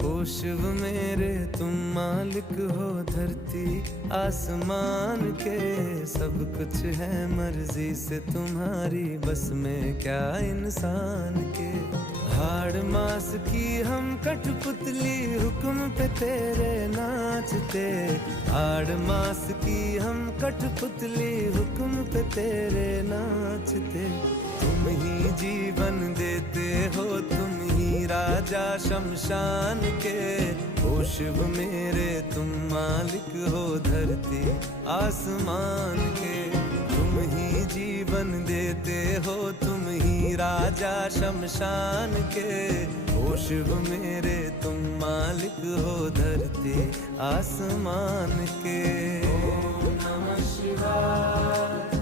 ओ शिव मेरे तुम मालिक हो धरती आसमान के, सब कुछ है मर्जी से तुम्हारी, बस में क्या इंसान के। हाड़ मास की हम कठपुतली, हुक्म पे तेरे नाचते। हाड़ मास की हम कठपुतली, हुक्म पे तेरे नाचते। तुम ही जीवन देते हो, तुम ही राजा शमशान के। ओ शिव मेरे तुम मालिक हो धरती आसमान के। तुम ही जीवन देते हो, तुम ही राजा शमशान के। ओ शिव मेरे तुम मालिक हो धरती आसमान के। ओम नमः शिवाय।